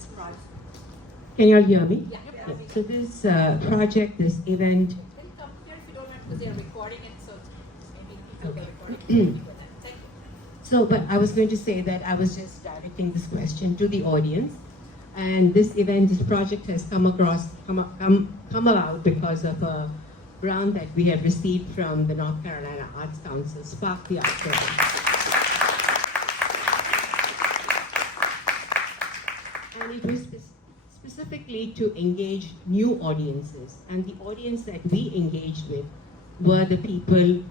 this project. Can you all hear me? Yeah. So this project, this event, Can you come here if you don't mind, because they're recording it, so maybe people are recording. Thank you. so but I was going to say that I was just directing this question to the audience, and this event, this project has come about because of a grant that we have received from the North Carolina Arts Council, Spark the Arts Program. And it was specifically to engage new audiences. And the audience that we engaged with were the people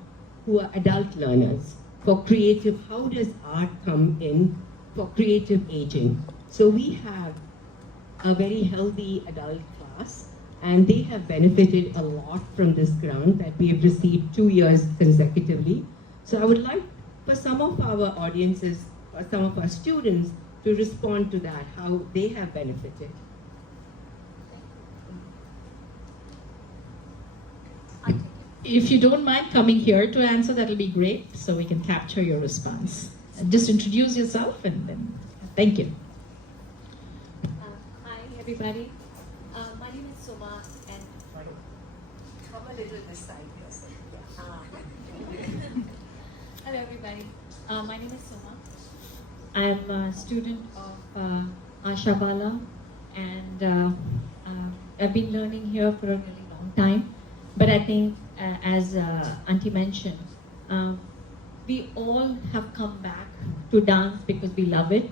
who are adult learners. For creative, how does art come in for creative aging? So we have a very healthy adult class, and they have benefited a lot from this grant that we have received 2 years consecutively. So I would like for some of our audiences, or some of our students, to respond to that, how they have benefited. If you don't mind coming here to answer, that'll be great, so we can capture your response. And just introduce yourself and then thank you. Hi everybody, my name is Suma and Come a little this side, yes. hello everybody, my name is Suma. I'm a student of Asha Bala, and I've been learning here for a really long time. But I think, as Auntie mentioned, we all have come back to dance because we love it,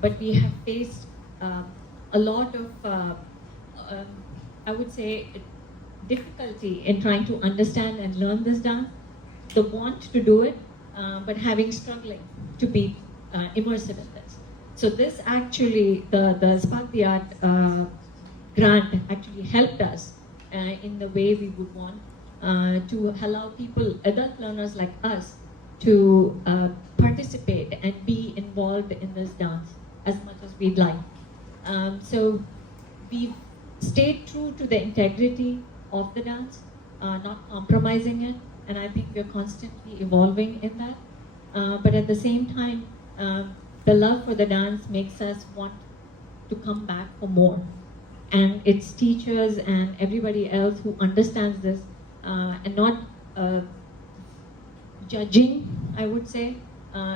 but we have faced a lot of, I would say, difficulty in trying to understand and learn this dance, the want to do it, but struggling to be immersive in this. So this actually, the Spark the Art grant actually helped us in the way we would want to allow people, adult learners like us, to participate and be involved in this dance as much as we'd like. So we've stayed true to the integrity of the dance, not compromising it, and I think we're constantly evolving in that. But at the same time, the love for the dance makes us want to come back for more. And it's teachers and everybody else who understands this and not judging, I would say,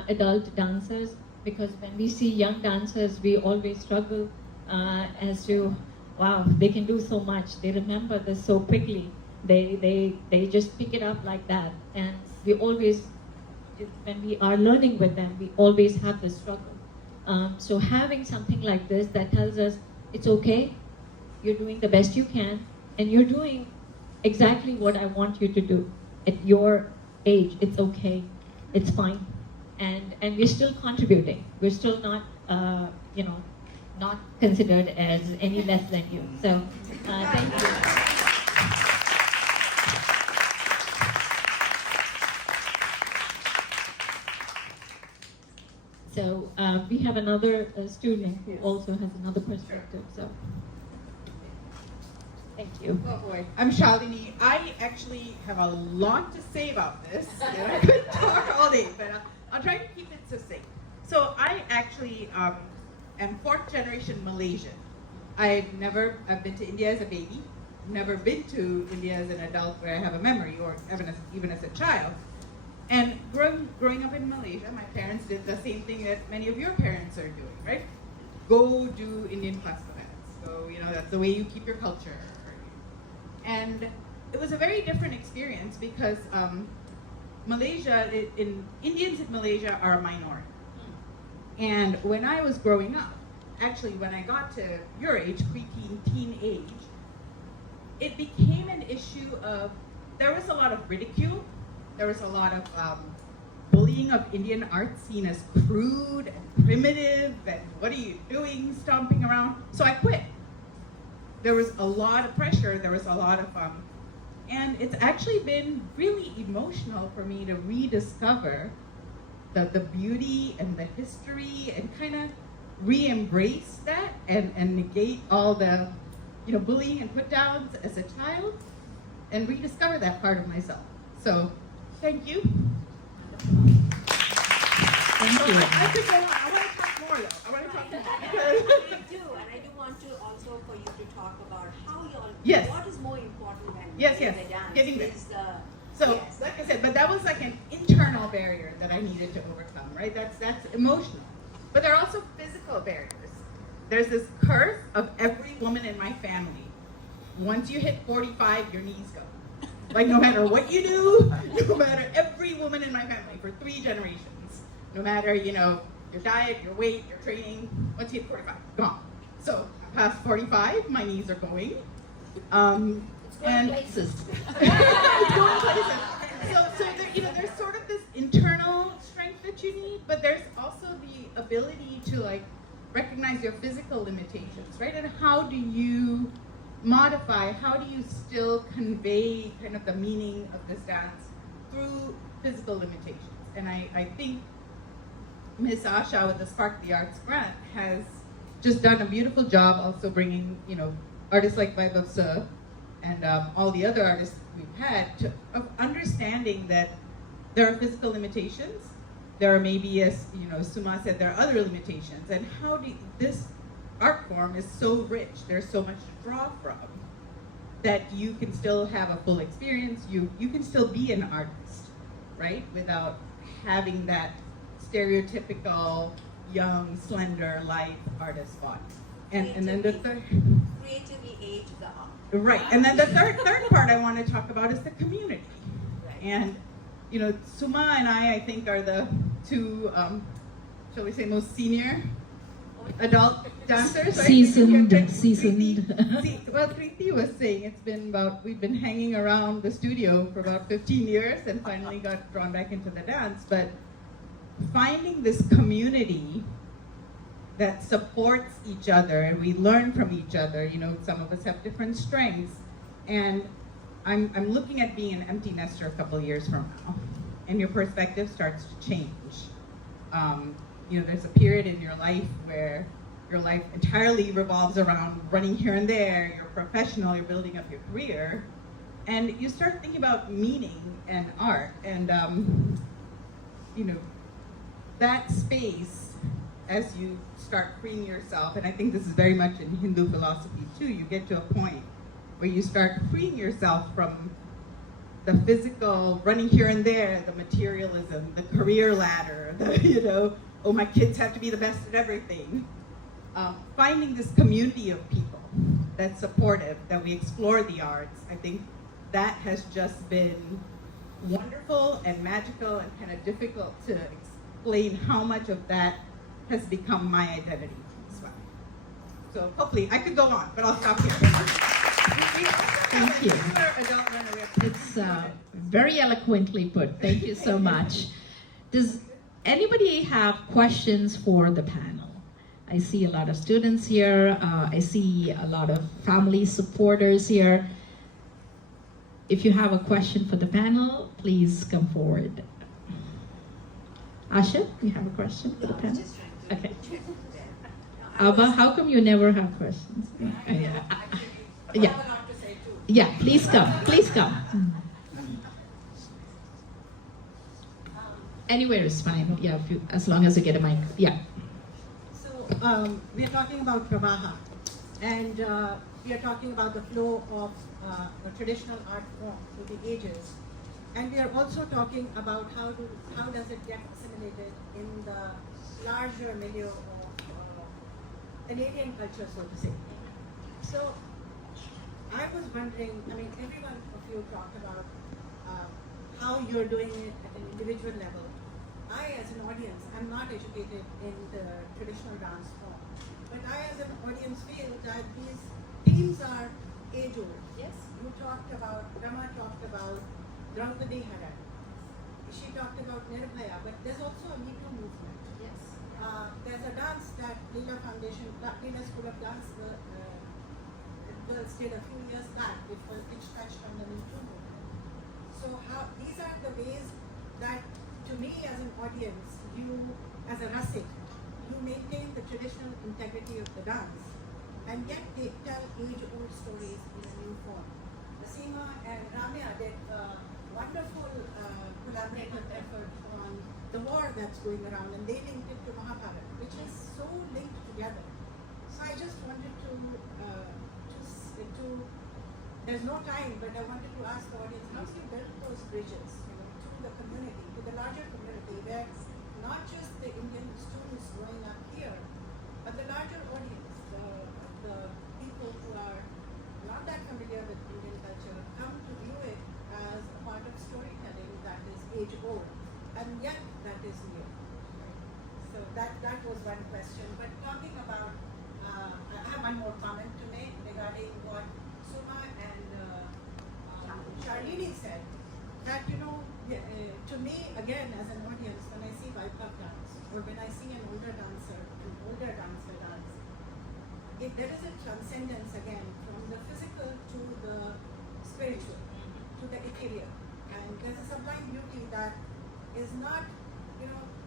adult dancers, because when we see young dancers, we always struggle as to, wow, they can do so much. They remember this so quickly. They just pick it up like that. And we always, when we are learning with them, we always have this struggle. So having something like this that tells us it's okay, you're doing the best you can, and you're doing exactly what I want you to do at your age. It's okay, it's fine, and we're still contributing. We're still not, not considered as any less than you. So, thank you. So we have another student who also has another perspective. So. Thank you. Oh boy, I'm Sharlini. I actually have a lot to say about this. I could talk all day, but I'll try to keep it succinct. So I actually am fourth generation Malaysian. I've been to India as a baby, never been to India as an adult where I have a memory, or even as a child. And growing up in Malaysia, my parents did the same thing that many of your parents are doing, right? Go do Indian classical dance. So, that's the way you keep your culture. And it was a very different experience because Indians in Malaysia are a minority. And when I was growing up, actually when I got to your age, preteen, teen age, it became an issue of, there was a lot of ridicule, there was a lot of bullying of Indian art seen as crude and primitive, and what are you doing stomping around? So I quit. There was a lot of pressure, there was a lot of, and it's actually been really emotional for me to rediscover the beauty and the history and kind of re-embrace that and negate all the bullying and put downs as a child and rediscover that part of myself. So, thank you. Thank you. I could go on. I want to talk more though. I want to talk more because I do, and I do Yes, in yes, the dance getting there. is So, yes. like I said, but that was like an internal barrier that I needed to overcome, right? That's emotional. But there are also physical barriers. There's this curse of every woman in my family. Once you hit 45, your knees go. Like no matter what you do, no matter every woman in my family for 3 generations, no matter, you know, your diet, your weight, your training, once you hit 45, gone. So past 45, my knees are going. It's going places. It's going places. So there, you know, there's sort of this internal strength that you need, but there's also the ability to like recognize your physical limitations, right? And how do you modify, how do you still convey kind of the meaning of this dance through physical limitations? And I think Miss Asha with the Spark the Arts grant has just done a beautiful job also bringing, you know, artists like Vaibhav Sir and all the other artists we've had to, of understanding that there are physical limitations. There are maybe, as you know, Suma said, there are other limitations. And how do this art form is so rich, there's so much to draw from, that you can still have a full experience, you can still be an artist, right? Without having that stereotypical, young, slender, lithe artist body. And then the third... Creatively age the art. Right, and then the third part I want to talk about is the community. Right. And, you know, Suma and I think, are the 2, shall we say, most senior adult dancers. Right? Seasoned. Well, Kriti was saying it's been about, we've been hanging around the studio for about 15 years and finally got drawn back into the dance. But finding this community that supports each other and we learn from each other, you know, some of us have different strengths. And I'm looking at being an empty nester a couple of years from now, and your perspective starts to change. You know, there's a period in your life where your life entirely revolves around running here and there, you're professional, you're building up your career, and you start thinking about meaning and art, and you know, that space, as you start freeing yourself, and I think this is very much in Hindu philosophy too, you get to a point where you start freeing yourself from the physical, running here and there, the materialism, the career ladder, the, you know, oh, my kids have to be the best at everything. Finding this community of people that's supportive, that we explore the arts, I think that has just been wonderful and magical and kind of difficult to explain how much of that has become my identity as well. So hopefully, I could go on, but I'll stop here. Thank you. It's very eloquently put. Thank you so much. Does anybody have questions for the panel? I see a lot of students here. I see a lot of family supporters here. If you have a question for the panel, please come forward. Asha, you have a question for the panel? Okay. Abha, how come you never have questions? Yeah. Yeah, please come. Please come. Anywhere is fine. Yeah, if you, as long as you get a mic. Yeah. So we are talking about Pravaha, and we are talking about the flow of a traditional art form through the ages, and we are also talking about how does it get assimilated in the larger milieu of Canadian culture, so to say. So I was wondering, I mean, every one of you talked about how you're doing it at an individual level. I, as an audience, am not educated in the traditional dance form, but I, as an audience, feel that these themes are age-old. Yes. You talked about, Rama talked about Draupadi Haran. She talked about Nirbhaya, but there's also a Me Too movement. Yes. There's a dance that Leela Foundation, Leela School of Dance girls did a few years back, which touched on the Me Too movement. So these are the ways that, to me as an audience, you, as a Rasik, you maintain the traditional integrity of the dance, and yet they tell age-old stories in a new form. Seema and Ramya did a wonderful collaborative effort on the war that's going around, and they linked it to Mahabharata, which is so linked together. So I just wanted to there's no time, but I wanted to ask the audience, how do you build those bridges, to the community, to the larger community, where not just the Indian students growing up here, but the larger audience, the people who are not that familiar with Indian culture, come to view it as a part of storytelling that is age old, and yet that is new. So that was one question. But talking about, I have one more comment to make regarding what Suma and Sharlini said, that to me, again, as an audience, when I see Vaibhav dance, or when I see an older dancer dance, there is a transcendence again from the physical to the spiritual, to the ethereal. And there's a sublime beauty that is not,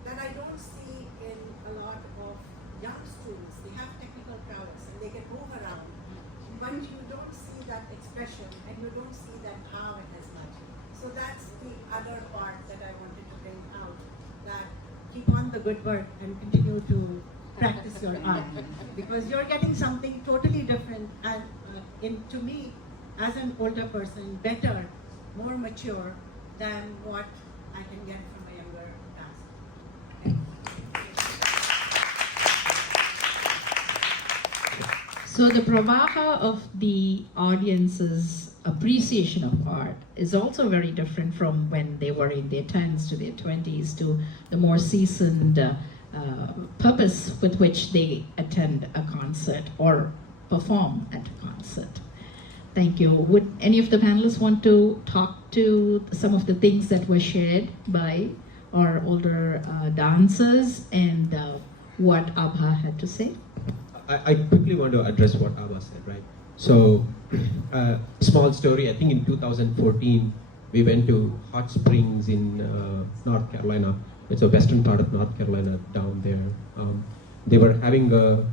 that I don't see in a lot of young students. They have technical prowess and they can move around, but you don't see that expression and you don't see that power as much. So that's the other part that I wanted to bring out, that keep on the good work and continue to practice your art, because you're getting something totally different, and to me, as an older person, better, more mature than what I can get from a younger dancer. So the Pravaha of the audience's appreciation of art is also very different from when they were in their 10s to their 20s to the more seasoned purpose with which they attend a concert or perform at a concert. Thank you. Would any of the panelists want to talk to some of the things that were shared by our older dancers and what Abha had to say? I quickly want to address what Abha said, right? So, small story, I think in 2014, we went to Hot Springs in North Carolina. It's a western part of North Carolina down there. They were having a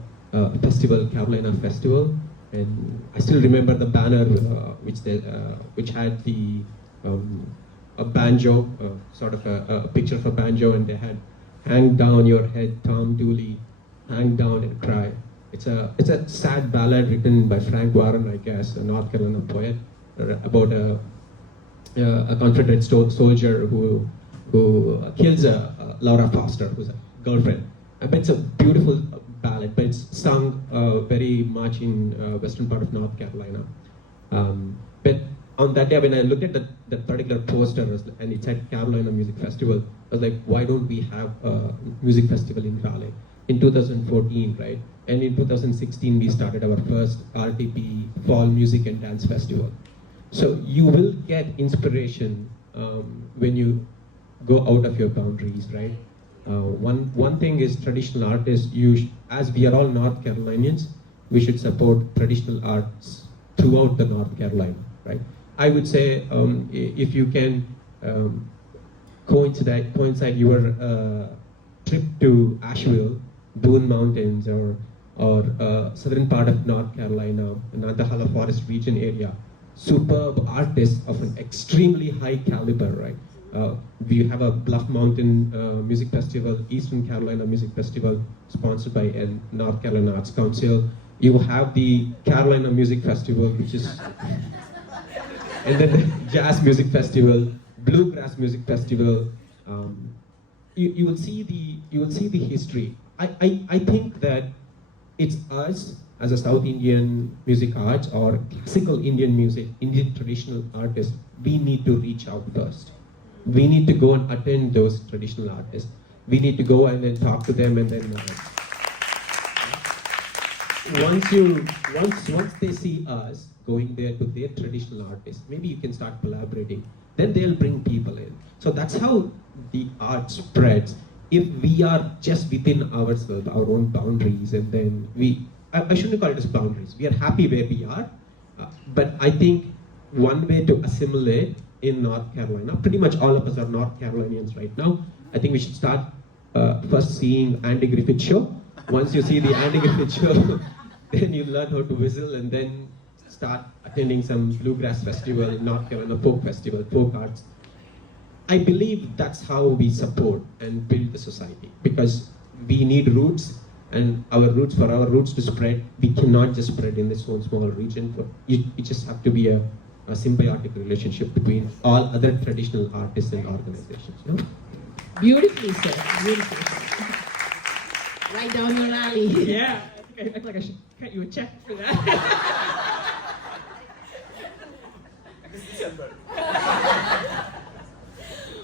festival, Carolina Festival, and I still remember the banner which had the a banjo, sort of a picture of a banjo, and they had "Hang Down Your Head, Tom Dooley, Hang Down and Cry." It's a sad ballad written by Frank Warren, I guess, a North Carolina poet, about a Confederate soldier who kills Laura Foster, who's a girlfriend. But it's a beautiful ballad, but it's sung very much in western part of North Carolina. But on that day, when I looked at that particular poster and it said Carolina Music Festival, I was like, why don't we have a music festival in Raleigh? In 2014, right? And in 2016, we started our first RTP Fall Music and Dance Festival. So you will get inspiration when you go out of your boundaries, right? One thing is traditional artists. As we are all North Carolinians, we should support traditional arts throughout the North Carolina, right? I would say if you can coincide your trip to Asheville, Boone Mountains, or southern part of North Carolina, Nantahala Forest region area, superb artists of an extremely high caliber, right? We have a Bluff Mountain Music Festival, Eastern Carolina Music Festival, sponsored by North Carolina Arts Council. You have the Carolina Music Festival, which is, and then the Jazz Music Festival, Bluegrass Music Festival. You will see the history. I think that it's us as a South Indian music arts or classical Indian music, Indian traditional artists, we need to reach out first. We need to go and attend those traditional artists. We need to go and then talk to them, and then once they see us going there to their traditional artists, maybe you can start collaborating. Then they'll bring people in. So that's how the art spreads. If we are just within ourselves, our own boundaries, and then I shouldn't call it as boundaries. We are happy where we are, but I think one way to assimilate in North Carolina, pretty much all of us are North Carolinians right now. I think we should start first seeing Andy Griffith show. Once you see the Andy Griffith show, then you learn how to whistle, and then start attending some bluegrass festival, North Carolina folk festival, folk arts. I believe that's how we support and build the society, because we need roots, And for our roots to spread, we cannot just spread in this one small region. It just have to be a symbiotic relationship between all other traditional artists and organizations. You know? Beautifully said. Beautifully said. Right down your alley. Yeah, I feel like I should cut you a check for that.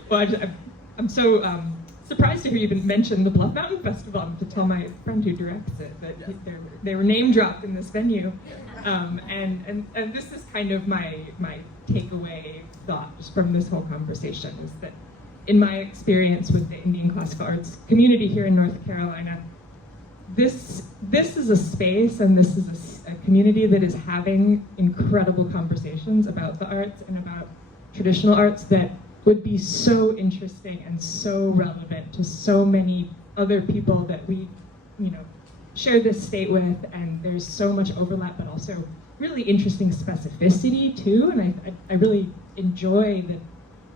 Well, I'm so surprised to hear you even mention the Bluff Mountain Festival. To tell my friend who directs it that they were name dropped in this venue, and this is kind of my takeaway thought just from this whole conversation is that in my experience with the Indian classical arts community here in North Carolina, this is a space and this is a community that is having incredible conversations about the arts and about traditional arts that would be so interesting and so relevant to so many other people that we, share this state with, and there's so much overlap, but also really interesting specificity too. And I really enjoy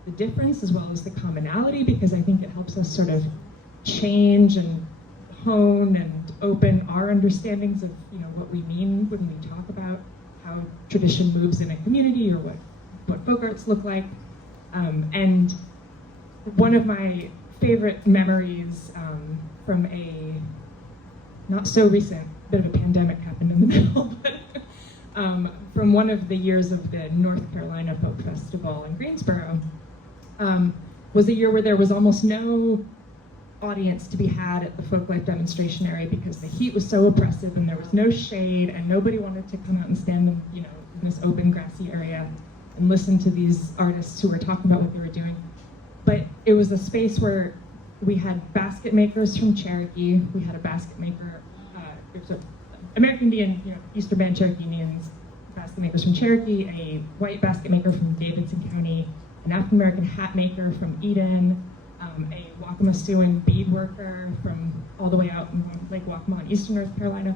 the difference as well as the commonality, because I think it helps us sort of change and hone and open our understandings of what we mean when we talk about how tradition moves in a community or what folk arts look like. And one of my favorite memories from a not so recent bit of a pandemic happened in the middle, but from one of the years of the North Carolina Folk Festival in Greensboro, was a year where there was almost no audience to be had at the Folklife demonstration area because the heat was so oppressive and there was no shade and nobody wanted to come out and stand in this open grassy area and listen to these artists who were talking about what they were doing. But it was a space where we had basket makers from Cherokee. We had a basket maker, there's an American Indian, Eastern Band Cherokee Indians, basket makers from Cherokee, a white basket maker from Davidson County, an African American hat maker from Eden, a Waccamaw bead worker from all the way out in Lake Waccamaw in eastern North Carolina.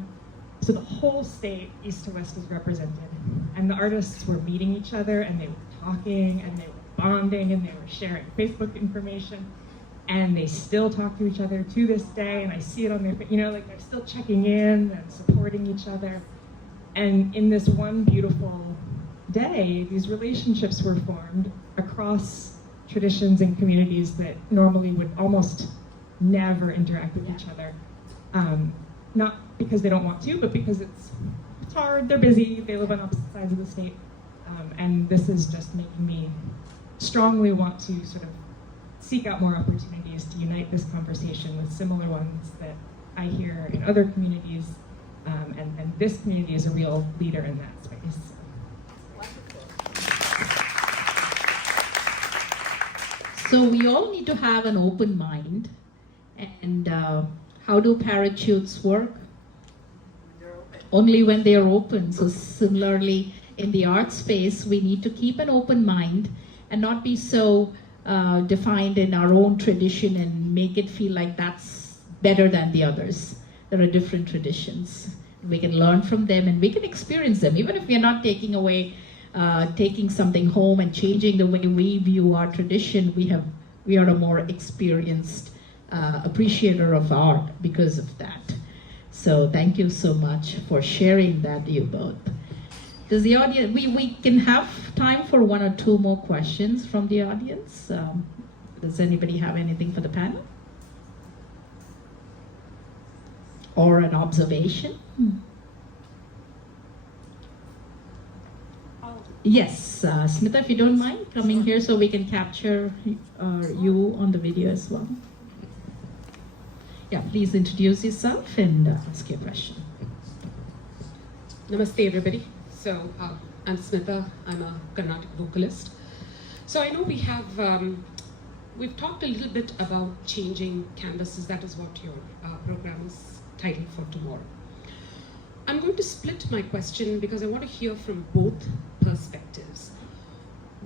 So the whole state, east to west, was represented. And the artists were meeting each other, and they were talking, and they were bonding, and they were sharing Facebook information. And they still talk to each other to this day, and I see it on their, they're still checking in and supporting each other. And in this one beautiful day, these relationships were formed across traditions and communities that normally would almost never interact with each other. Not because they don't want to, but because it's hard, they're busy, they live on opposite sides of the state. And this is just making me strongly want to sort of seek out more opportunities to unite this conversation with similar ones that I hear in other communities. And this community is a real leader in that space. So we all need to have an open mind. And how do parachutes work? Only when they are open. So similarly, in the art space, we need to keep an open mind and not be so defined in our own tradition and make it feel like that's better than the others. There are different traditions. We can learn from them and we can experience them. Even if we are not taking something home and changing the way we view our tradition, we are a more experienced appreciator of art because of that. So thank you so much for sharing that, you both. Does the audience, we can have time for one or two more questions from the audience. Does anybody have anything for the panel? Or an observation? Yes, Smitha, if you don't mind coming here so we can capture you on the video as well. Yeah, please introduce yourself and ask your question. Namaste, everybody. So I'm Smitha. I'm a Carnatic vocalist. So I know we've talked a little bit about changing canvases. That is what your program is titled for tomorrow. I'm going to split my question because I want to hear from both perspectives.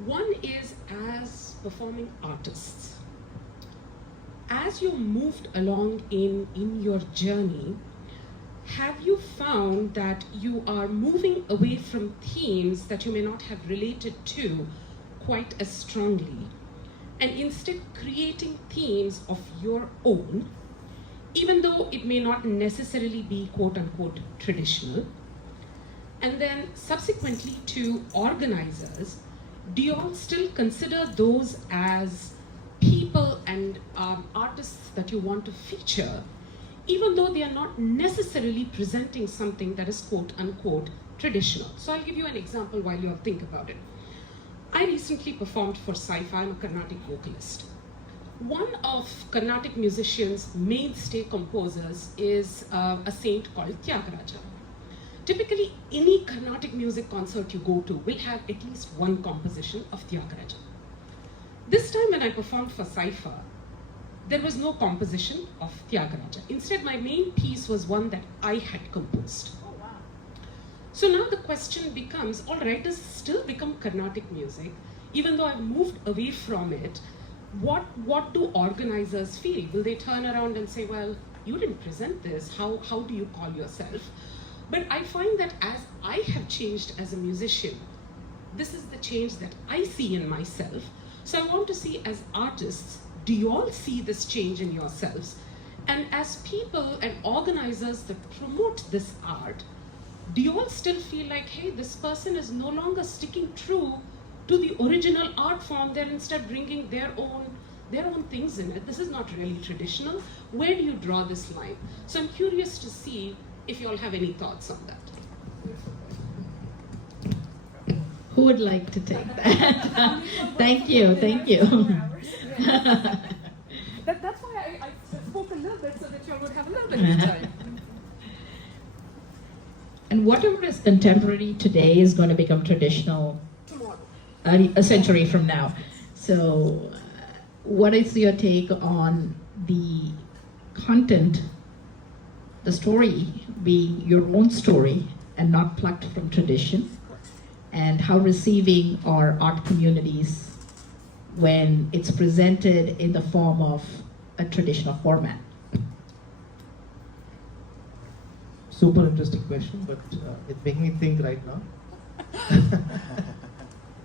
One is as performing artists. As you moved along in your journey, have you found that you are moving away from themes that you may not have related to quite as strongly, and instead creating themes of your own even though it may not necessarily be quote unquote traditional? And then subsequently to organizers, do you all still consider those as people and artists that you want to feature, even though they are not necessarily presenting something that is quote unquote traditional? So I'll give you an example while you all think about it. I recently performed for Sci-Fi. I'm a Carnatic vocalist. One of Carnatic musicians' mainstay composers is a saint called Tyagaraja. Typically, any Carnatic music concert you go to will have at least one composition of Tyagaraja. This time when I performed for Sci-Fi, there was no composition of Tyagaraja. Instead, my main piece was one that I had composed. Oh, wow. So now the question becomes, all right, does it still become Carnatic music? Even though I've moved away from it, what do organizers feel? Will they turn around and say, well, you didn't present this, how do you call yourself? But I find that as I have changed as a musician, this is the change that I see in myself. So I want to see, as artists, do you all see this change in yourselves? And as people and organizers that promote this art, do you all still feel like, hey, this person is no longer sticking true to the original art form, they're instead bringing their own things in it? This is not really traditional. Where do you draw this line? So I'm curious to see if you all have any thoughts on that. Who would like to take that? Thank you. That's why I spoke a little bit so that you all would have a little bit of time. And whatever is contemporary today is going to become traditional Tomorrow. a century from now. So, what is your take on the content, the story being your own story and not plucked from tradition? And how receiving are art communities when it's presented in the form of a traditional format? Super interesting question, but it's making me think right now.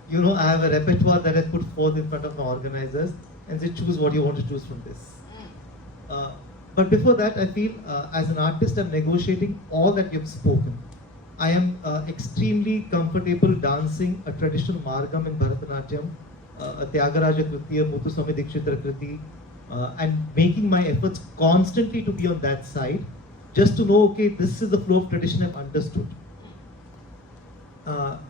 You know, I have a repertoire that I put forth in front of my organizers and say, choose what you want to choose from this. But before that, I feel as an artist, I'm negotiating all that you've spoken. I am extremely comfortable dancing a traditional margam in Bharatanatyam, a Tyagaraja Kriti, a Muthuswami Dikshitra Kriti, and making my efforts constantly to be on that side, just to know, okay, this is the flow of tradition I've understood.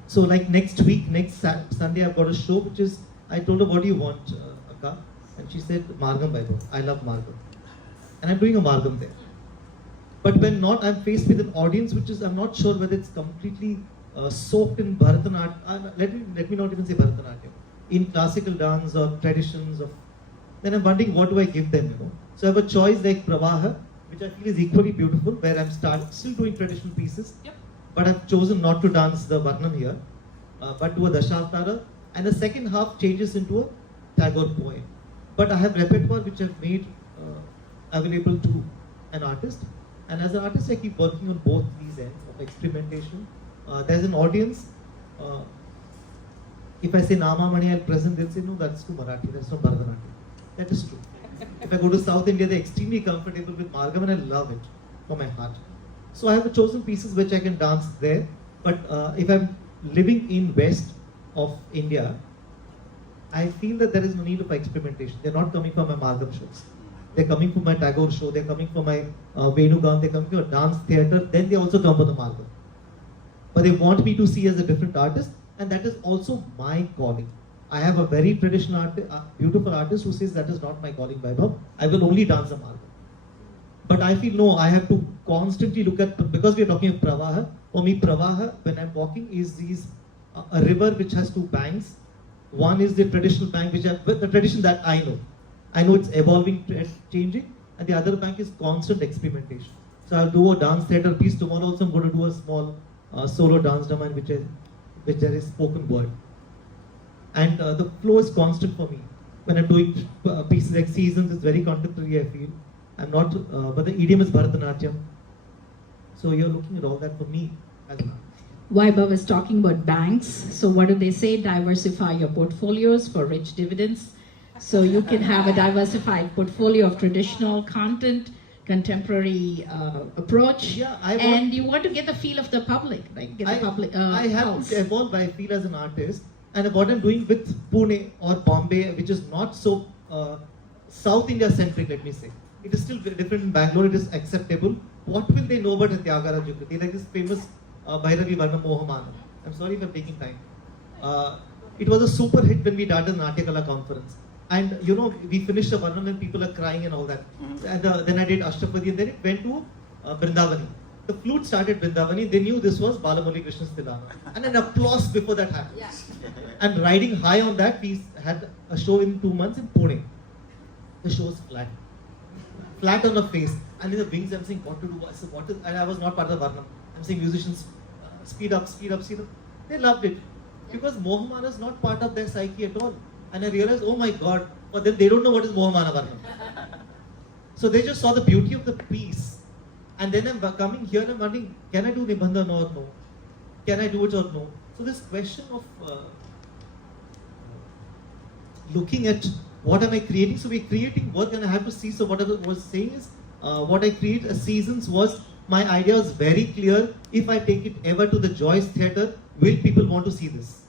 So like next week, next Sunday, I've got a show which is, I told her, what do you want, Akka? And she said, Margam Vaibhav. I love Margam. And I'm doing a Margam there. But when not, I'm faced with an audience which is, I'm not sure whether it's completely soaked in Bharatanatyam, let me not even say Bharatanatyam, in classical dance or traditions of, then I'm wondering what do I give them, you know. So I have a choice like Pravaha, which I feel is equally beautiful, where I'm still doing traditional pieces, but I've chosen not to dance the Varnam here, but do a Dashavatara, and the second half changes into a Tagore poem. But I have repertoire which I've made available to an artist. And as an artist, I keep working on both these ends of experimentation. There's an audience. If I say Nama Mani, I'll present, they'll say, no, that's too Marathi, that's not Bharatanatyam. That is true. If I go to South India, they're extremely comfortable with Margam and I love it from my heart. So I have chosen pieces which I can dance there. But if I'm living in West of India, I feel that there is no need of experimentation. They're not coming for my Margam shows. They're coming for my Tagore show, they're coming for my Venugan, they're coming for a dance theatre, then they also come for the Margam. But they want me to see as a different artist, and that is also my calling. I have a very traditional beautiful artist who says that is not my calling, Vaibhav. I will only dance a Margam. But I feel no, I have to constantly look at, because we are talking of Pravaha, for me Pravaha, when I'm walking, is a river which has two banks. One is the traditional bank, the tradition that I know. I know it's evolving, changing, and the other bank is constant experimentation. So I'll do a dance theatre piece. Tomorrow also I'm going to do a small solo dance drama in which there is spoken word. And the flow is constant for me. When I'm doing pieces like Seasons, it's very contemporary, I feel. I'm not, but the idiom is Bharatanatyam. So you're looking at all that for me as an artist. Vaibhav is talking about banks. So what do they say? Diversify your portfolios for rich dividends. So you can have a diversified portfolio of traditional content, contemporary approach. Yeah, and you want to get the feel of the public, right? Get the public. I have pulse. to evolve, I feel, as an artist, and what I'm doing with Pune or Bombay, which is not so South India centric, let me say. It is still very different in Bangalore, it is acceptable. What will they know about a Tyagaraja Kriti? Like this famous Bhairavi Varma Mohamana. I'm sorry for taking time. It was a super hit when we did the Natyakala conference. And you know, we finished the Varnam and people are crying and all that. And then I did Ashtapadi and then it went to Vrindavani. The flute started Vrindavani, they knew this was Balamurali Krishna's Tilana. And an applause before that happened. Yeah. And riding high on that, we had a show in 2 months in Pune. The show was flat. Flat on the face. And in the wings, I'm saying, what to do? I said, what is, and I was not part of the Varnam. I'm saying, musicians, speed up, speed up, speed up. They loved it. Because Mohamana is not part of their psyche at all. And I realized, oh my God, for them, they don't know what is Mohamana Varnam. So they just saw the beauty of the piece. And then I'm coming here and I'm wondering, can I do Nibandhan or no? Can I do it or no? So this question of looking at what am I creating? So we're creating work and I have to see. So what I was saying is, what I create as seasons was, my idea was very clear. If I take it ever to the Joyce Theatre, will people want to see this?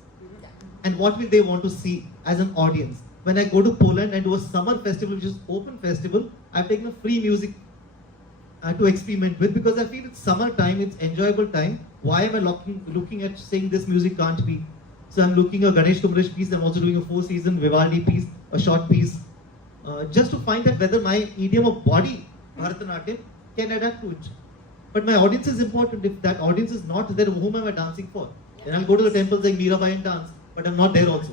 And what will they want to see as an audience? When I go to Poland and do a summer festival, which is open festival, I've taken a free music to experiment with, because I feel it's summer time, it's enjoyable time. Why am I looking at saying this music can't be? So I'm looking at a Ganesh Kumarish piece, I'm also doing a 4-season Vivaldi piece, a short piece, just to find that whether my idiom of body, Bharatanatyam, can adapt to it. But my audience is important. If that audience is not there, whom am I dancing for? Then I'll go to the temple saying Mirabai and dance, but I'm not there also.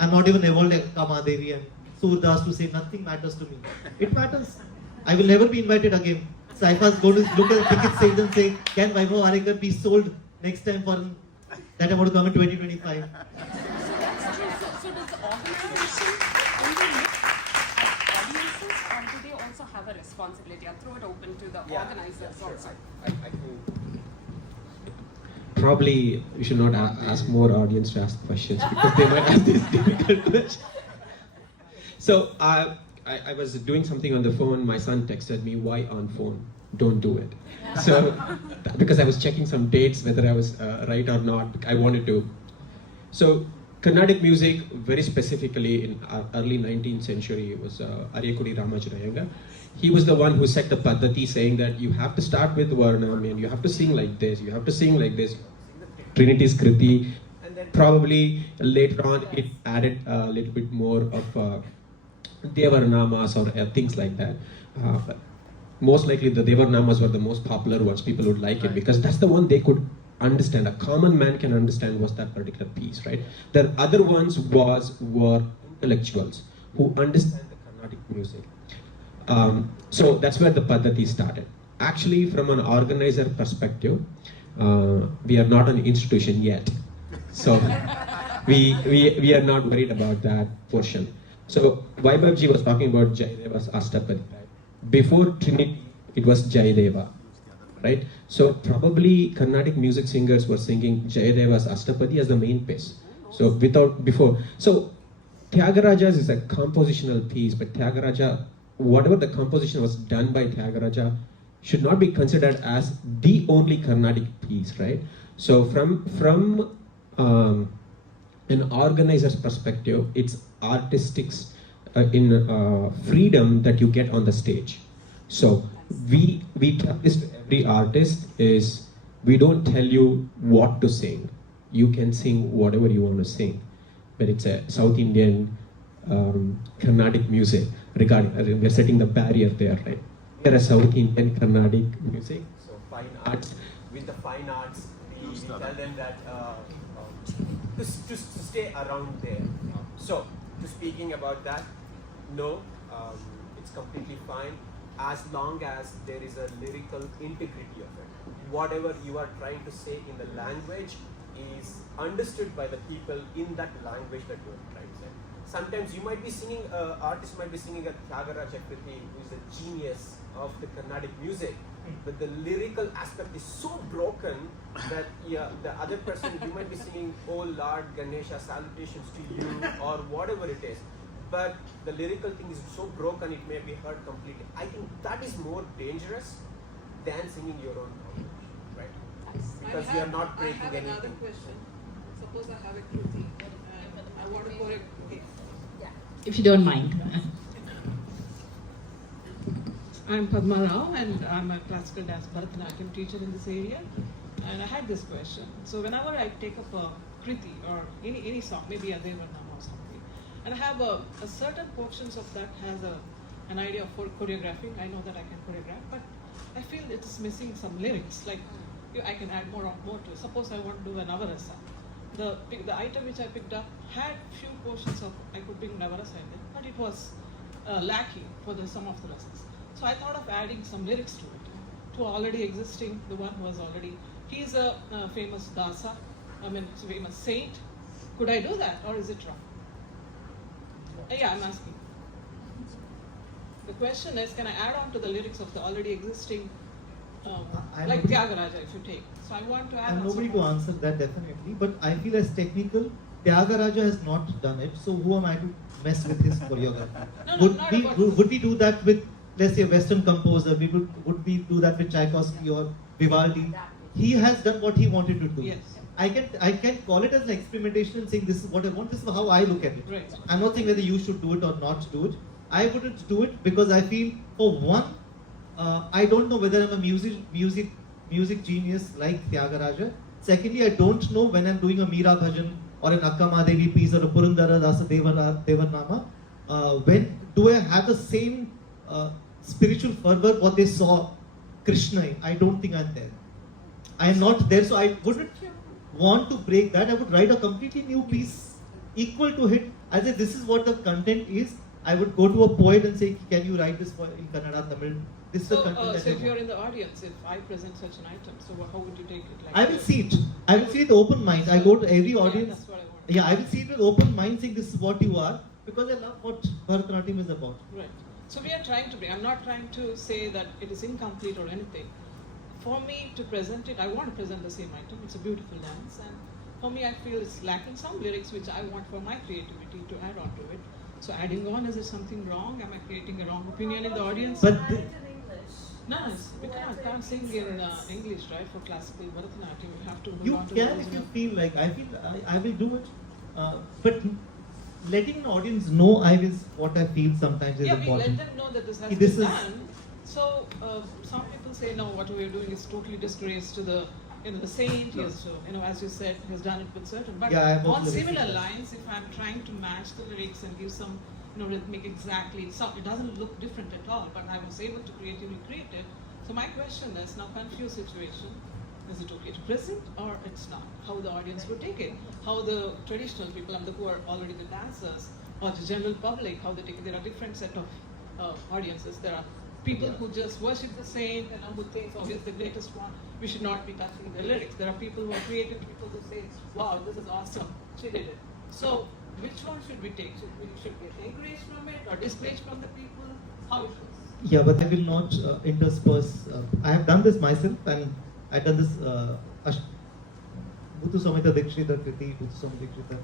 I'm not even evolved like Kamadevi and Surdas to say nothing matters to me. It matters. I will never be invited again. Saifas go to look at the ticket sales and say, can Vaibhav Arekar be sold next time for that I want to come in 2025? So does the organization only look at audiences, or do they also have a responsibility? I'll throw it open to the organizers also. I think probably we should not ask more audience to ask questions because they might ask these difficult questions. So I was doing something on the phone. My son texted me, "Why on phone? Don't do it." So because I was checking some dates whether I was right or not. I wanted to. So Carnatic music, very specifically in early 19th century, was Ariyakudi Ramajanayenga. He was the one who set the paddhati, saying that you have to start with Varnam and you have to sing like this, you have to sing like this. Trinity's Kriti, and then probably later on it added a little bit more of Devarnamas or things like that. But most likely the Devarnamas were the most popular ones. People would like it because that's the one they could understand. A common man can understand what's that particular piece, right? The other ones were intellectuals who understand the Carnatic music. So that's where the Paddhati started. Actually, from an organizer perspective, we are not an institution yet. So we are not worried about that portion. So Vaibhavji was talking about Jayadeva's Ashtapadi, right? Before Trinity, it was Jayadeva, right? So probably Carnatic music singers were singing Jayadeva's Ashtapadi as the main piece. So so Tyagarajas is a compositional piece, but Tyagaraja, whatever the composition was done by Tyagaraja, should not be considered as the only Carnatic piece, right? So from an organizer's perspective, it's artistics in freedom that you get on the stage. So we tell this to every artist is, we don't tell you what to sing. You can sing whatever you want to sing, but it's a South Indian Carnatic music. Regarding, we're setting the barrier there, right? We're a South Indian Carnatic music. So fine arts, with the fine arts, we tell them that to stay around there. So, to speaking about that, no, it's completely fine as long as there is a lyrical integrity of it. Whatever you are trying to say in the language is understood by the people in that language that you are trying to say. Sometimes you might be singing, artist might be singing a Tyagaraja Kriti, who is a genius of the Carnatic music, but the lyrical aspect is so broken that the other person, you might be singing, "Oh Lord Ganesha, salutations to you," or whatever it is. but the lyrical thing is so broken it may be heard completely. I think that is more dangerous than singing your own language, right? Because we are not breaking anything. I have another question. Suppose I have a kriti and I want to choreograph. Yeah. If you don't mind. I'm Padma Rao and I'm a classical dance Bharatanatyam teacher in this area. And I had this question. So whenever I take up a kriti or any song, maybe a Devanama or something, and I have a certain portions of that has an idea for choreographing. I know that I can choreograph, but I feel it is missing some lyrics. Like I can add more to it. Suppose I want to do a Navarasa. The item which I picked up had few portions of I could bring Navarasa in it, but it was lacking for some of the lessons. So I thought of adding some lyrics to it, to already existing, the one who was already. He's a famous dasa, it's a famous saint. Could I do that, or is it wrong? Yeah, I'm asking. The question is, can I add on to the lyrics of the already existing, like Tyagaraja, if you take? So I want to add. I'm nobody to answer that definitely, but I feel as technical. Tyagaraja has not done it, so who am I to mess with his choreography? Would we do that with, let's say, a Western composer? Would we do that with Tchaikovsky or Vivaldi? He has done what he wanted to do. Yes. I can call it as an experimentation and saying this is what I want, this is how I look at it. Right. I'm not saying whether you should do it or not do it. I wouldn't do it because I feel, for one, I don't know whether I'm a music genius like Tyagaraja. Secondly, I don't know when I'm doing a Meera Bhajan or an Akka Mahadevi piece or a Purandara Dasa Devanama, when do I have the same spiritual fervor what they saw Krishna in? I don't think I'm there. I am not there, so I wouldn't want to break that. I would write a completely new piece equal to it. I say this is what the content is. I would go to a poet and say, can you write this in Kannada, Tamil? This is the content that so I if you're want. in the audience, if I present such an item, so how would you take it? Like I will see it. I will see it with open mind. I go to every audience. That's what I want. Yeah, I will see it with open mind, saying this is what you are, because I love what Bharatanatyam is about. Right. So we are trying to bring, I'm not trying to say that it is incomplete or anything. For me to present it, I want to present the same item. It's a beautiful dance, and for me, I feel it's lacking some lyrics which I want for my creativity to add on to it. So adding on, is it something wrong? Am I creating a wrong opinion in the audience? But No, we can't sing in English, right? For classical Bharatanatyam, we have to move you on to can the if you original. feel like. I will do it. But letting an audience know what I feel sometimes is Yeah, we important. let them know that this has This been is- done. So some people say, no, what we are doing is totally disgrace to the saint. He has, as you said, he has done it with certain. But Yeah, I have on also similar received that. lines, if I'm trying to match the lyrics and give some, rhythmic exactly, it doesn't look different at all. But I was able to creatively create it. So my question is, now confused situation, is it okay to present or it's not? How the audience would take it? How the traditional people, who are already the dancers, or the general public, how they take it? There are different set of audiences. There are people who just worship the saint and who think, oh, he's the greatest one. We should not be touching the lyrics. There are people who are creative people who say, wow, this is awesome. She did it. So which one should we take? Should we get encouraged from it or discouraged from the people? How it goes? Yeah, but I will not intersperse. I have done this myself, and I've done this Bhutu Samita Dikshita Kriti, Bhutu Samita Dikshita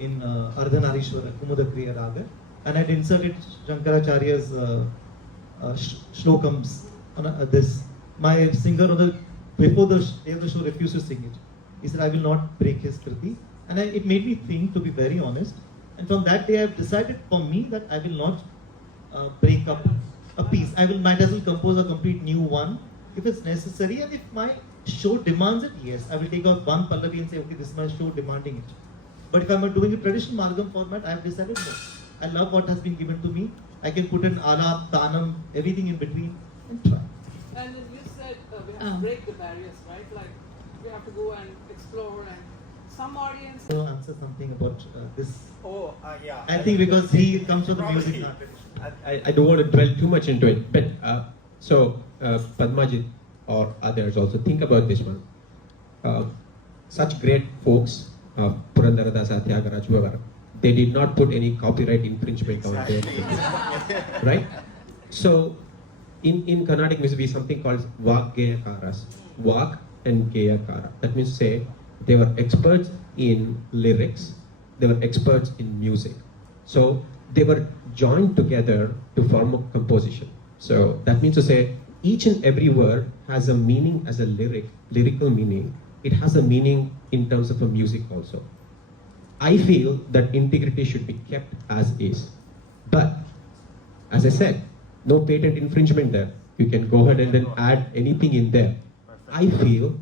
in Ardhanarishwara, Kumudakriya Raga, and I'd inserted Shankaracharya's shlokams on this. My singer before the day of the show refused to sing it. He said, I will not break his Kriti. And it made me think, to be very honest. And from that day, I've decided for me that I will not break up a piece. Might as well compose a complete new one if it's necessary, and if my show demands it, yes, I will take out one pallavi and say, okay, this is my show demanding it. But if I'm doing a traditional Margam format, I've decided no. I love what has been given to me. I can put in alap, tanam, everything in between, and try. And as you said, we have to break the barriers, right? Like we have to go and explore, and some audience. So answer something about this. Oh, yeah. I think because he comes from the music. I don't want to dwell too much into it, but Padmajit or others also think about this one. Such great folks, Purandaradasa, Tyagaraja, whoever, they did not put any copyright infringement on their right? So, in Carnatic music, we have something called Vak Gayakaras. Vak and Gayakara. That means to say, they were experts in lyrics, they were experts in music. So, they were joined together to form a composition. So that means to say each and every word has a meaning as a lyrical meaning. It has a meaning in terms of a music also. I feel that integrity should be kept as is. But as I said, no patent infringement there. You can go ahead and then add anything in there. I feel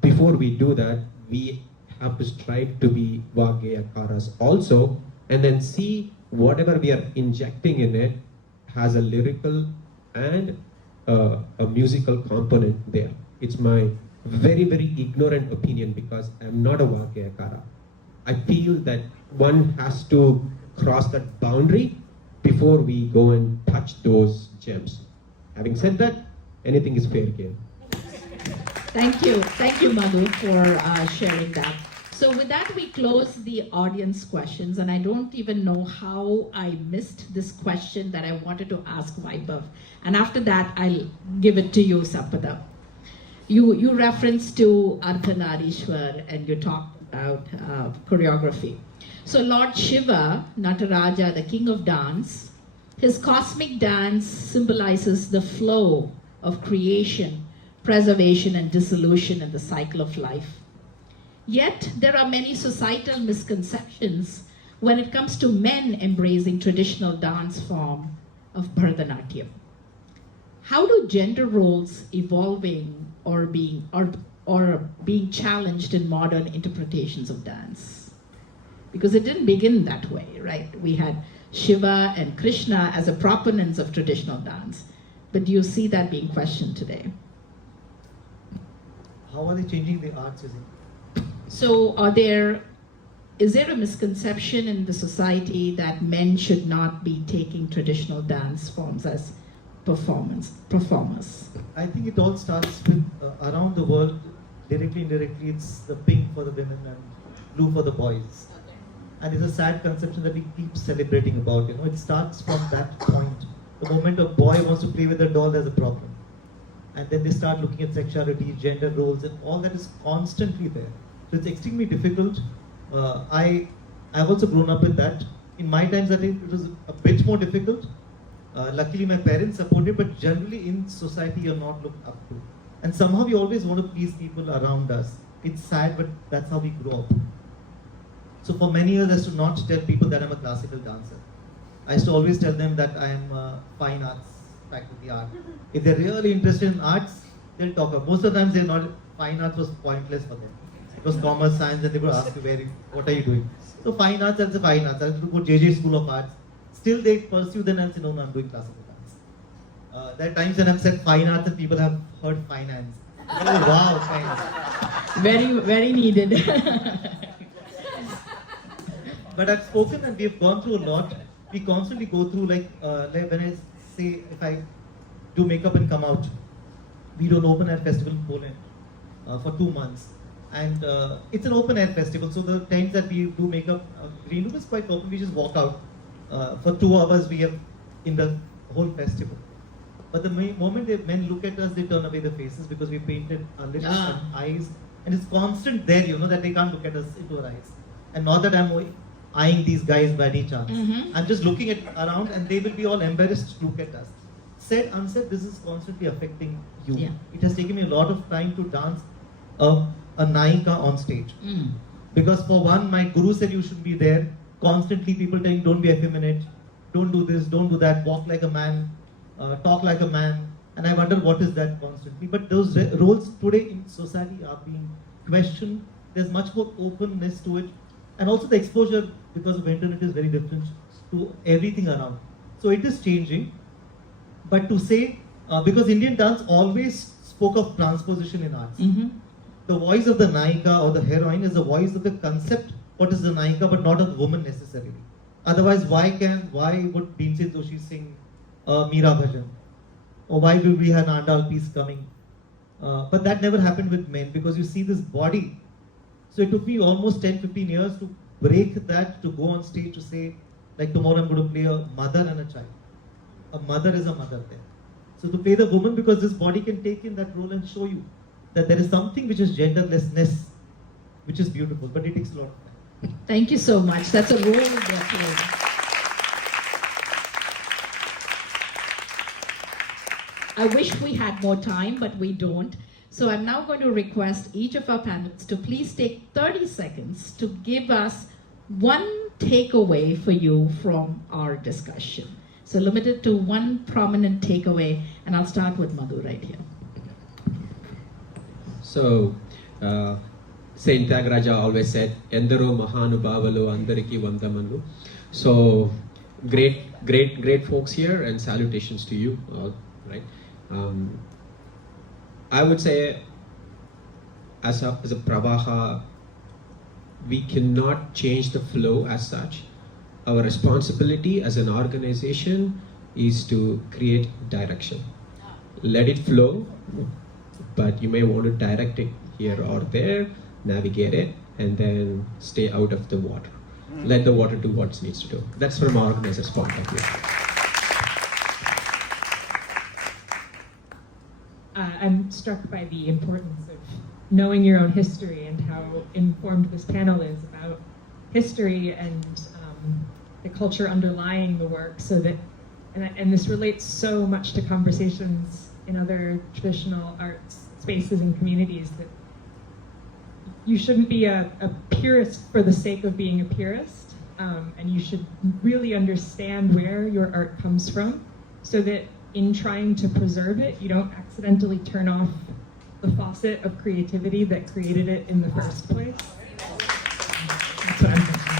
before we do that, we have to strive to be Vageyakaras also, and then see whatever we are injecting in it has a lyrical and a musical component there. It's my very, very ignorant opinion because I'm not a Vageyakara. I feel that one has to cross that boundary before we go and touch those gems. Having said that, anything is fair game. Thank you, Madhu, for sharing that. So with that, we close the audience questions, and I don't even know how I missed this question that I wanted to ask Vaibhav. And after that, I'll give it to you, Sampada. You referenced to Ardhanarishwar, and you talked about choreography. So Lord Shiva, Nataraja, the king of dance, his cosmic dance symbolizes the flow of creation, preservation, and dissolution in the cycle of life. Yet, there are many societal misconceptions when it comes to men embracing traditional dance form of Bharatanatyam. How do gender roles evolving or being challenged in modern interpretations of dance? Because it didn't begin that way, right? We had Shiva and Krishna as a proponents of traditional dance. But do you see that being questioned today? How are they changing the arts, is it? So is there a misconception in the society that men should not be taking traditional dance forms as performers? I think it all starts with around the world, directly, indirectly, it's the pink for the women and blue for the boys. And it's a sad conception that we keep celebrating about. It starts from that point. The moment a boy wants to play with a doll, there's a problem. And then they start looking at sexuality, gender roles, and all that is constantly there. So it's extremely difficult. I've also grown up with that. In my times, I think it was a bit more difficult. Luckily, my parents supported, but generally in society, you're not looked up to. And somehow we always want to please people around us. It's sad, but that's how we grow up. So for many years, I used to not tell people that I'm a classical dancer. I used to always tell them that I am a fine arts faculty art. If they're really interested in arts, they'll talk about. Most of the times, they're not. Fine arts was pointless for them. It was commerce, science, and they would ask you, what are you doing? So fine arts, I'll say fine arts. I'll go JJ School of Arts. Still they pursue, then I'll say, no, I'm doing classical dance. There are times when I've said fine arts and people have heard finance. Oh, wow, finance. Very, very needed. But I've spoken and we've gone through a lot. We constantly go through, like when I say, if I do makeup and come out, we do an open air festival in Poland for 2 months. And it's an open air festival, so the times that we do makeup, green room is quite open, we just walk out. For 2 hours we have in the whole festival. But the moment the men look at us, they turn away their faces because we painted our lips and eyes. And it's constant there, that they can't look at us into our eyes. And not that I'm eyeing these guys by any chance. I'm just looking at around and they will be all embarrassed to look at us. Said, unsaid, this is constantly affecting you. Yeah. It has taken me a lot of time to dance a Naika on stage. Because for one, my guru said you should be there. Constantly people telling, don't be effeminate, don't do this, don't do that, walk like a man, talk like a man. And I wonder what is that constantly. But those roles today in society are being questioned. There's much more openness to it. And also the exposure, because of internet, is very different to everything around. So it is changing. But to say, because Indian dance always spoke of transposition in arts. The voice of the Naika or the heroine is the voice of the concept, what is the Naika, but not of the woman necessarily. Otherwise, why would Bhimsen Joshi sing Meera Bhajan? Or why will we have an Andal piece coming? But that never happened with men because you see this body. So it took me almost 10-15 years to break that, to go on stage to say, like tomorrow I'm going to play a mother and a child. A mother is a mother there. So to play the woman, because this body can take in that role and show you that there is something which is genderlessness, which is beautiful, but it takes a lot of time. Thank you so much. That's a role they're playing. I wish we had more time, but we don't. So I'm now going to request each of our panelists to please take 30 seconds to give us one takeaway for you from our discussion. So limited to one prominent takeaway, and I'll start with Madhu right here. So, Saint Tyagaraja always said, "Endaro Mahanubhavalu Andariki Vandamalu." So, great folks here, and salutations to you all, right? I would say, as a Pravaha, we cannot change the flow as such. Our responsibility as an organization is to create direction. Let it flow, but you may want to direct it here or there, navigate it, and then stay out of the water. Let the water do what it needs to do. That's from our organizer's point of view. I'm struck by the importance of knowing your own history and how informed this panel is about history and the culture underlying the work, so that, and this relates so much to conversations in other traditional arts spaces and communities, that you shouldn't be a purist for the sake of being a purist, and you should really understand where your art comes from, so that in trying to preserve it, you don't accidentally turn off the faucet of creativity that created it in the first place. That's what I'm thinking.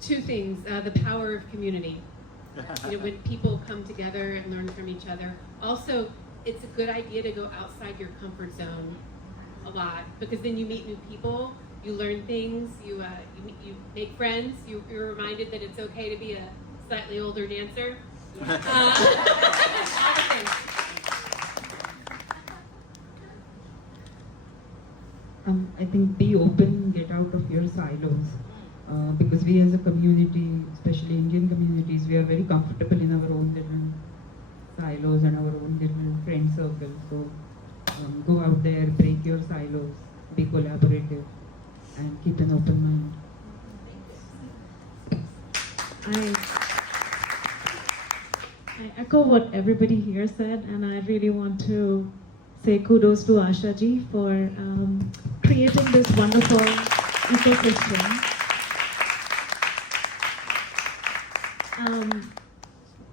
Two things, the power of community. When people come together and learn from each other. Also, it's a good idea to go outside your comfort zone a lot, because then you meet new people, you learn things, you make friends, you're reminded that it's okay to be a slightly older dancer. I think be open, get out of your silos. Because we as a community, especially Indian communities, we are very comfortable in our own little silos and our own little friend circle. So go out there, break your silos, be collaborative, and keep an open mind. I echo what everybody here said, and I really want to say kudos to Asha ji for creating this wonderful ecosystem.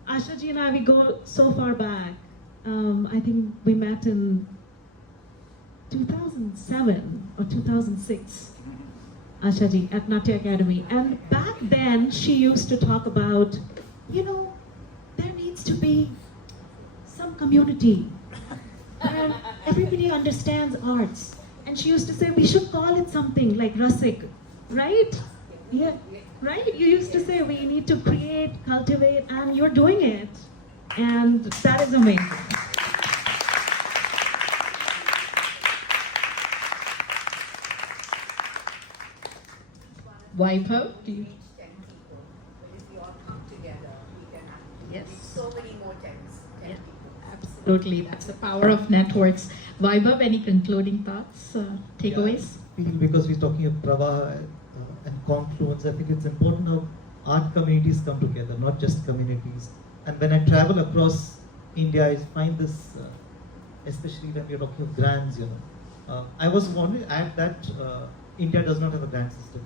Asha ji and I, we go so far back. I think we met in 2007 or 2006, Asha ji, at Natya Academy. And back then, she used to talk about, there needs to be some community where everybody understands arts. And she used to say, we should call it something like Rasik, right? Yeah, right? You used to say we need to create, cultivate, and you're doing it. And that is amazing. Vaibhav, do you? 10 people, but if we all come together, we can actually Yes. reach so many more 10 people. Absolutely, that's the power of networks. Vaibhav, any concluding thoughts, takeaways? Because we're talking of Pravaha and confluence, I think it's important how art communities come together, not just communities. And when I travel across India, I find this, especially when we're talking of grants, I was wondering at that India does not have a grant system.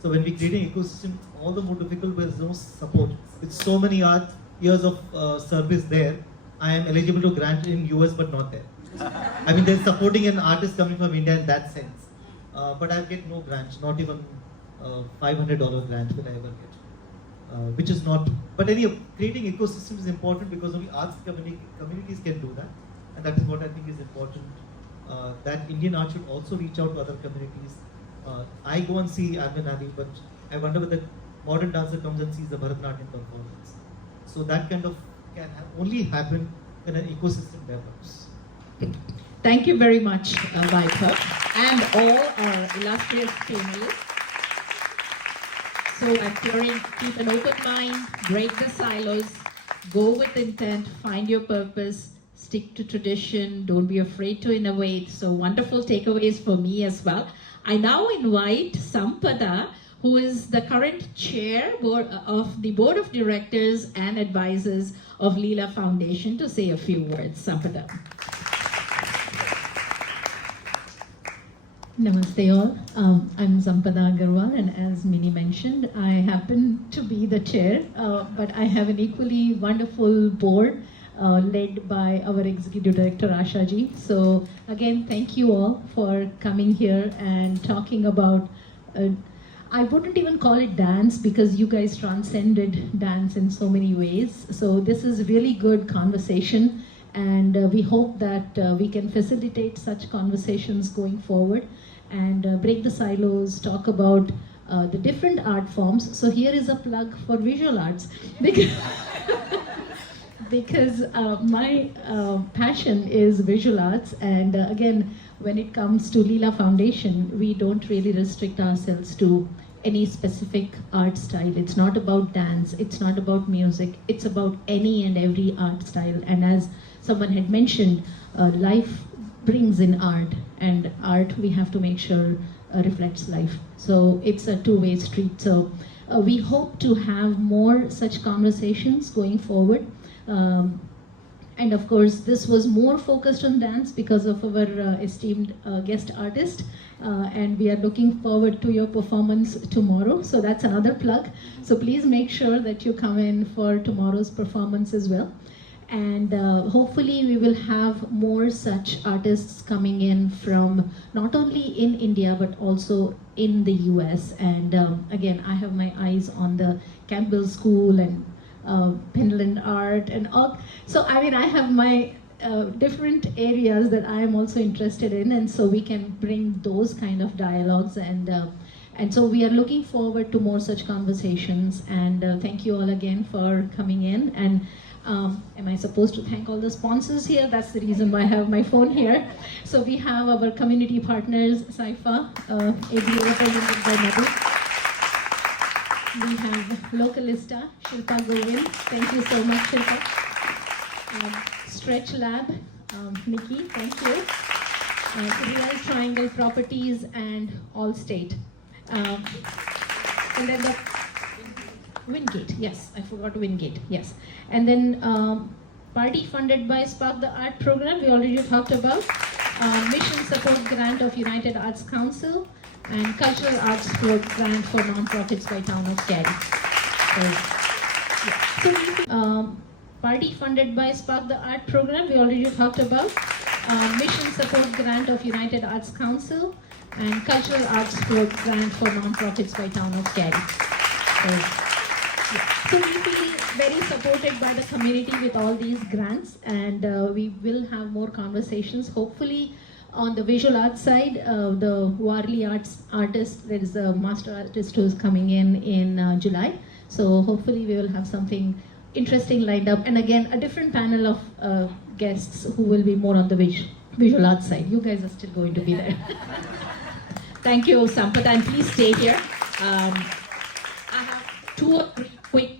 So when we create an ecosystem, all the more difficult when there's no support. With so many years of service there, I am eligible to grant in US but not there. I mean, they're supporting an artist coming from India in that sense. But I get no grants, not even $500 grant will I ever get. Which is not, but anyway, creating ecosystem is important because only arts communities can do that. And that is what I think is important. That Indian art should also reach out to other communities. I go and see Agarwal, but I wonder whether modern dancer comes and sees the Bharatanatyam performance. So that kind of can only happen when an ecosystem develops. Thank you very much, Vaibhav, and all our illustrious panelists. So I'm hearing, keep an open mind, break the silos, go with intent, find your purpose, stick to tradition, don't be afraid to innovate. So wonderful takeaways for me as well. I now invite Sampada, who is the current chair of the board of directors and advisors of Leela Foundation, to say a few words. Sampada. Namaste all. I'm Sampada Agarwal, and as Minnie mentioned, I happen to be the chair, but I have an equally wonderful board led by our executive director Asha ji. So again, thank you all for coming here and talking about. I wouldn't even call it dance because you guys transcended dance in so many ways. So this is really good conversation, and we hope that we can facilitate such conversations going forward and break the silos, talk about the different art forms. So here is a plug for visual arts because my passion is visual arts, and again, when it comes to Leela Foundation, we don't really restrict ourselves to any specific art style. It's not about dance, it's not about music, it's about any and every art style. And as someone had mentioned, life brings in art, and art we have to make sure reflects life. So it's a two-way street. So we hope to have more such conversations going forward. And of course, this was more focused on dance because of our esteemed guest artist. And we are looking forward to your performance tomorrow. So that's another plug. So please make sure that you come in for tomorrow's performance as well. And hopefully we will have more such artists coming in from not only in India, but also in the US. And again, I have my eyes on the Campbell School and Penland Art and all. So I mean, I have my different areas that I am also interested in, and so we can bring those kind of dialogues, and so we are looking forward to more such conversations. And thank you all again for coming in. And am I supposed to thank all the sponsors here? That's the reason why I have my phone here. So we have our community partners, Saifa, ABA represented by Madhu. We have Localista, Shilpa Govind. Thank you so much, Shilpa. Stretch Lab, Nikki, thank you. Real Triangle Properties and Allstate. And then the Wingate, yes, I forgot Wingate, yes. And then party funded by Spark the Art program, we already talked about. Mission support grant of United Arts Council, and cultural arts support grant for non-profits by Town of Cary. So party funded by Spark the Art program, we already talked about. Mission support grant of United Arts Council, and cultural arts support grant for non-profits by Town of Cary. So we feel very supported by the community with all these grants, and we will have more conversations. Hopefully, on the visual arts side, the Warli artist, there is a master artist who is coming in July. So hopefully we will have something interesting lined up. And again, a different panel of guests who will be more on the visual arts side. You guys are still going to be there. Thank you, Sampada, and please stay here. I have 2 or 3 quick